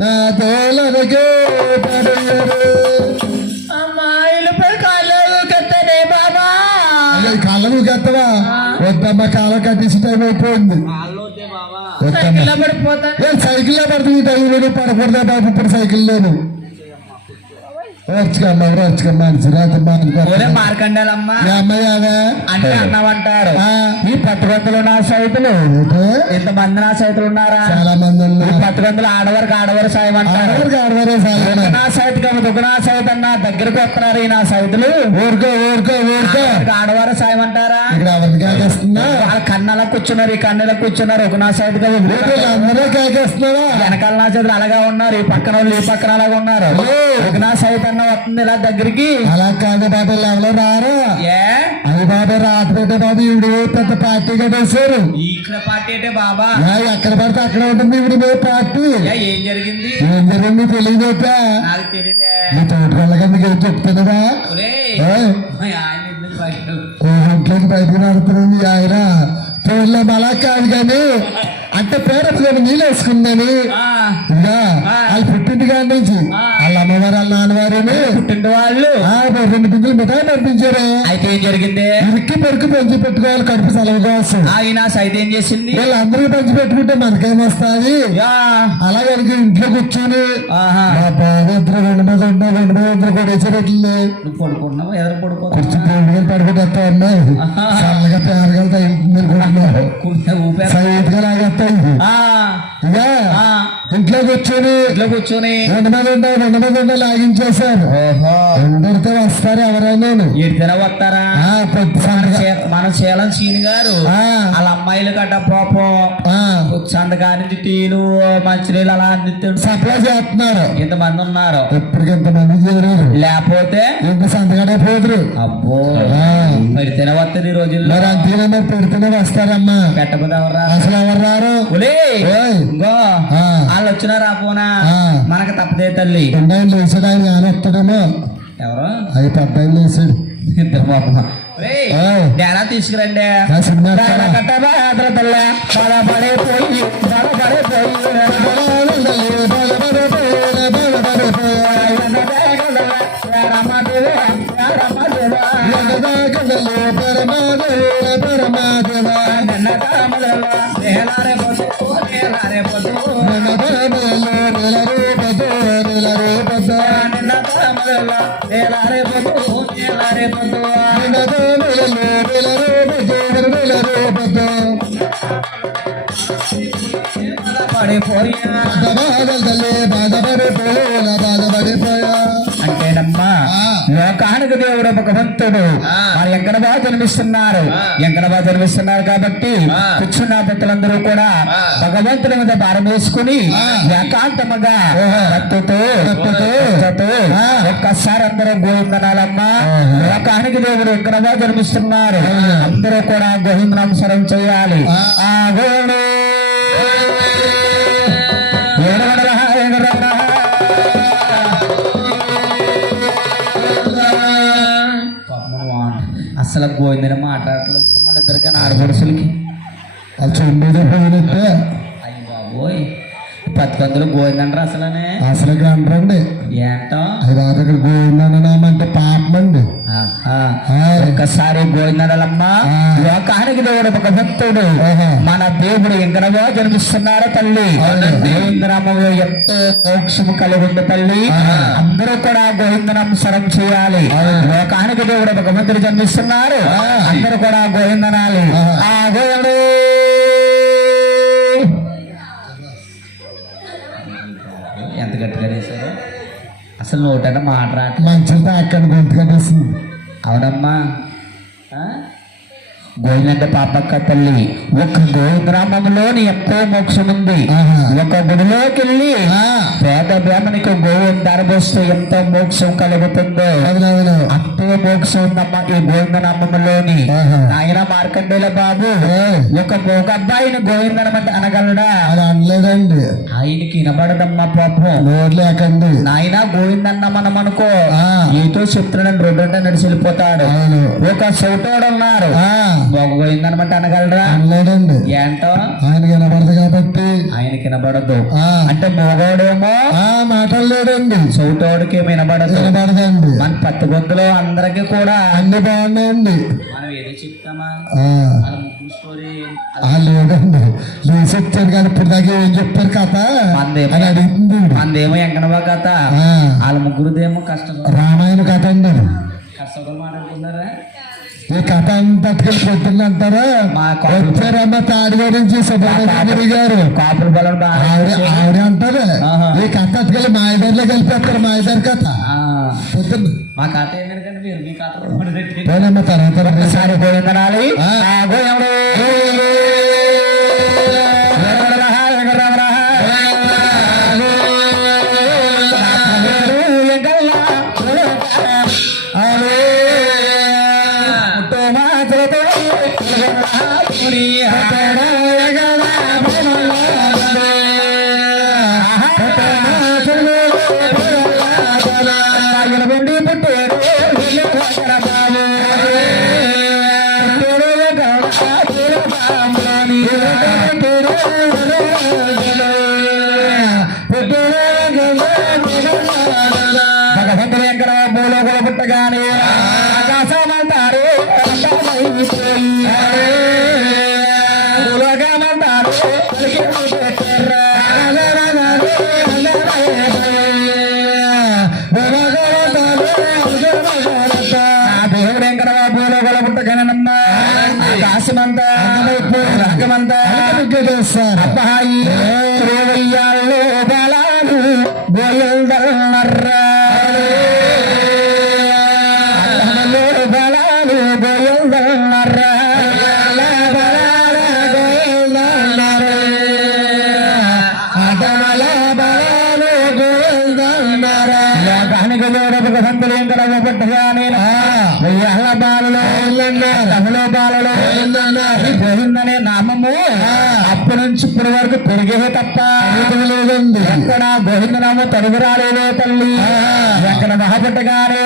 నా తోలరగే కాళ్ళను కత్తవా వద్దమ్మ కాలం కట్టేసి టైం అయిపోయింది సైకిల్లో పడుతుంది టైంలో పడకూడదా బాబు ఇప్పుడు సైకిల్ లేను అన్నామంటారు ఈ పట్టుకొందలు నా సైతులు ఇంతమంది నా సైతులు ఉన్నారా? చాలా మంది పట్టుకొందలు ఆడవారికి సాయం అంటారు. నా సైతు కాదు నా సైతు అన్న దగ్గరకు వస్తున్నారు ఈ నా సైతులు. ఊరుకో ఆడవారు సాయం అంటారా? వాళ్ళ కన్నలా కూర్చున్నారు, ఈ కన్నెలా కూర్చున్నారు. ఒక నా సైతు కాదు వెనకాల నా చేతులు అలాగా ఉన్నారు, ఈ పక్కన వాళ్ళు ఈ పక్కన అలాగా ఉన్నారు. ఒక నా సైతు వస్తుంది ఇలా దగ్గరికి. అలా కాదు బాబు ఎవరో రారు. అది బాబు రాత్రి బాబు ఈవిడ పెద్ద పార్టీ కట్టేశారు. ఇక్కడ పార్టీ అంటే బాబా ఎక్కడ పడితే అక్కడ ఉంటుంది ఈవిడ పార్టీ. ఏం జరిగింది తెలియదు. నాకు తెలియదే. మీ తోటకల్లా మీకు చెప్తున్నదా? ఇంట్లోకి బయటకు నడుపుతుంది ఆయన. చూడలేం అలా కాదు కానీ అంటే పేరెత్తుకొని నీళ్ళు వేసుకుందని ఇంకా వాళ్ళు పుట్టింటి కాడి నుంచి వాళ్ళ అమ్మవారు వాళ్ళ నాన్నవారేమి పుట్టింటి వాళ్ళు 2 పిందులు మిఠాయి పంపించారు. అయితే ఏం జరిగింది? ఇరికి పెరికి పంచి పెట్టుకోవాలి కడుపు సెలవు కోసం. ఆయన అయితే ఏం చేసింది? వీళ్ళందరికీ పంచి పెట్టుకుంటే మనకేమొస్తుంది? అలాగే ఇంట్లో కూర్చొని ఇద్దరు 2 మీద కొడేసేటట్లు పడుకున్నావు ఎదురు పడుకో కూర్చొని పడుకుంటా ఉన్నాయి. చల్లగా పేరగలుగుతా మీరు సైట్గా లాగేస్తాయి. ఇంట్లో కూర్చొని 2 మీద లాగించేశారు. ఎందరితో వస్తారు ఎవరైనా ఎడితేనే వస్తారా? మన శీలం సీని గారు వాళ్ళ అమ్మాయిలు గడ్డ పాపం సంతకాని టీలు మంచినీళ్ళు అలా అందిస్తాడు సప్లై చేస్తున్నారు. ఇంతమంది ఉన్నారు, ఇప్పటికి ఇంతమంది చేరారు. లేకపోతే ఇంత సంతకానే పోదురు. అబ్బో పెడితేనే వస్తుంది ఈ రోజుల్లో. మరి అంతేనా? మరి పెడితేనే వస్తారమ్మా. పెట్టకపోతే ఎవరు అసలు ఎవరు రారు. వాళ్ళు వచ్చినారా పోనా మనకు తప్పదే తల్లి. వేసాడు ఆయన కానీ వస్తాడేమో. ఎవరు అది పెద్ద ఆయన వేసాడు. డేనా తీసుకురండి. అంటేనమ్మా లోకానికి దేవుడు భగవంతుడు వాళ్ళు ఎక్కడ బాగా జన్మిస్తున్నారు, కాబట్టి కూర్చున్న పెద్దలందరూ కూడా భగవంతుడి మీద భారం వేసుకుని ఏకాంతముగా భక్తుతో ఒక్కసారి అందరూ గోవిందనాలమ్మా. లోకానికి దేవుడు ఎక్కడ బాగా జన్మిస్తున్నారు, అందరూ కూడా గోవిందనామస్మరం చేయాలి. ఆ గోవిందు అసలు గోవిందని మాట్లాడలేదు మళ్ళీ ఇద్దరికీ ఆడపడుసులకి అది చూడలేదు. అయ్యి బాబోయ్ 10 గోవిందంటారు అసలు అంటారండి. ఏంటో అది గోవిందనంటే పాపమండి. ఒక్కసారి గోవిందనమ్మా. లోకానికి దేవుడు ఒక భక్తుడు మన దేవుడు ఎక్కడో జన్మిస్తున్నారు తల్లి. గోవిందనామంలో ఎంతో మోక్షము కలిగి ఉంది తల్లి. అందరూ కూడా గోవిందనామస్మరం చేయాలి. లోకానికి దేవుడు ఒక భక్తుడు జన్మిస్తున్నారు, అందరూ కూడా గోవిందనాలి. ఆ గోవిందుడు ఎంత గట్టిగా చేశారు అసలు నోటైనా మాట్లాడ మంచిగా అక్కడ గొంతు కట్టేసింది. అవునమ్మా. గోవిందంటే పాపక్క తల్లి ఒక గోవిందరామంలోని ఎంతో మోక్షం ఉంది. ఆహా. ఒక గుడిలోకి వెళ్ళి పేద బ్రాహ్మణికి గోవుని ధరబోస్తే ఎంత మోక్షం కలుగుతుందో అవునవును. అంతే మోక్షం ఉందమ్మా ఈ గోవిందనామంలోని. ఆహా. ఆయన మార్కండేల బాబు ఒక మోగ అబ్బాయిని గోవిందనమంటే అనగలడా? అది అనలేదండి. ఆయనకి వినబడదమ్మా పాపం. నోరు లేకండి. నాయన గోవిందన్న మనం అనుకో ఆ. ఏదో చెప్తున్నాడు రోడ్డు నడిచి వెళ్ళిపోతాడు. అవును. ఒక సౌటోడు ఉన్నారు ఆ. మోగ గోవిందనమంటే అనగలరా? అనలేదండి. ఏంటో ఆయనకి వినపడదు కాబట్టి. ఆయనకి వినబడదు. ఆ. అంటే మోగోడేమో మాటలు లేదండి. చౌటోడికి వినబడదు. వినపడదండి. మన పత్తి గొంతులో అందరికి కూడా అన్ని బాగున్నాయండి. మనం ఏదో చెప్తామా లేదండి. లేచి వచ్చాను కానీ ఇప్పుడు దాకా ఏం చెప్పారు కథ అని అడుగుతుంది. మందేమో ఎంకనవా కథ, వాళ్ళ ముగ్గురుదేమో కష్టం రామాయణ కథ అండి. కష్టపడి మాట్లాడుకున్నారా? ఈ కథ అంతా పొద్దున్న అంటారా? వచ్చారమ్మ తాడిగా నుంచి సుబ్రహ్మణ్య గారు కాపుల బలం ఆవిడ అంటారు. ఈ కథ అట్టుకెళ్ళి మాయదారిలో కలిపేస్తారు. మాయదారి కథ పొద్దున్న. మా కథ ఏంటంటే మీరు మీ కథ పోనమ్మ తర్వాత ఒకసారి గోవిందనాలి. పుట్టగానే ఆకాశమంటారు దేవుడు ఎంకరా భూలోకల పుట్టగానమ్మా ఆకాశమంతా రాగమంతా అబ్బాయి త్రోవయ్యాల్లో బలాలు గోయల్దర్రా బలాలు గోయల్దర్రా గోవిందనే నామము అప్పటి నుంచి ఇప్పటి వరకు పెరిగే తప్ప లేదండి. ఎక్కడ గోవింద నామం తరుగు రాలేదో తల్లి. ఎక్కడ మహాపట్టగానే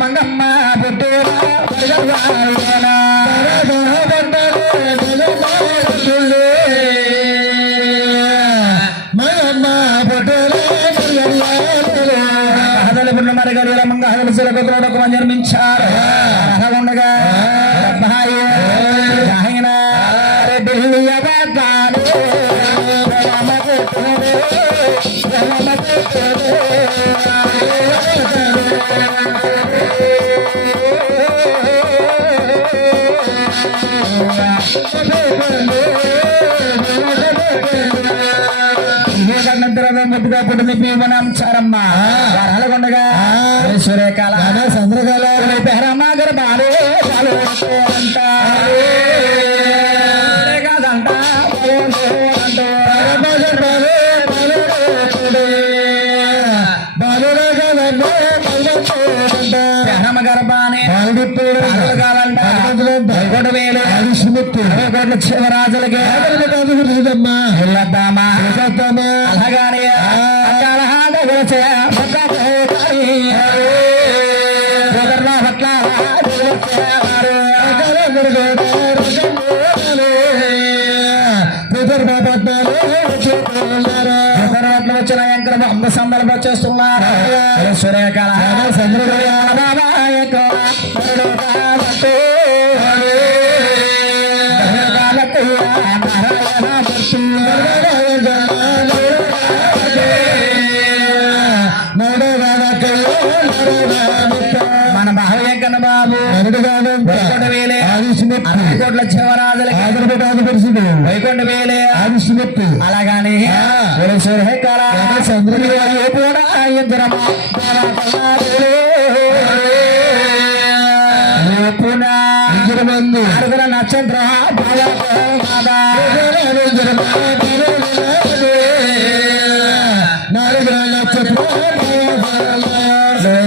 మంగమ్మ జన్మించారు. ఉండగా ముద్దుగా పుట్టింది భీమనాంచారమ్మ అలగొండగా సూర్యకాల చంద్రకాల పెహరమ్మాగర బాలే అంట కాదంట పెహరమ్మ గర్భానే కాలంట కోట్ల శివరాజులకి లేదమ్మా వెళ్ళద్దామా అలాగానే వచ్చిన ఎంకర అంద సందర్భం చేస్తున్నారు. సూర్యకాల మన బాహుయ్యంకన్న బాబు కోట్ల జీవరాజులకి ఆదరపెట్టి ఆదపరుచుడు వైకుంఠ వేలే ఆదిష్టి అలాగాని చంద్రుడు మంది నక్షత్ర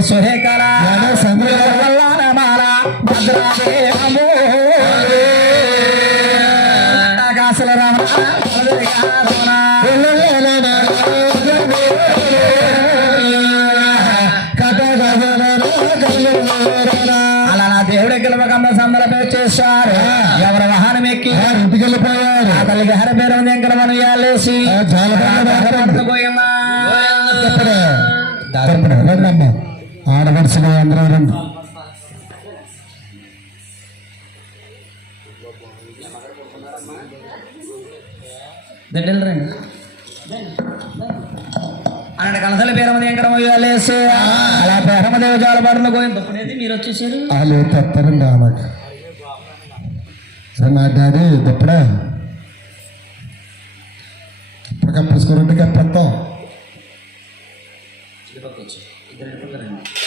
సురేఖల ఆకాశల అలా నా దేవుడి గెలవకంద సందర్భం చేశారు ఎవరి వాహనం ఎక్కి ఇంటికి వెళ్ళిపోయారు అతనికి హర పేరు దగ్గర మనం ఇవ్వాలేసి రండి ఆడపడుచులు అందరూ రండి దండలు రండి అన్నట్టు కలసల పేరమ దగ్గర ఇవ్వాలేసి అలా పేరమదేవ జాలబాటులో పోయింది మీరు వచ్చేసారు వాళ్ళు తెస్తారండి ఆమెకు సరే నా డాడీ ఇప్పుడే ఇప్పుడు కప్పేసుకోరండి కప్పేస్తాం ఇద్దరు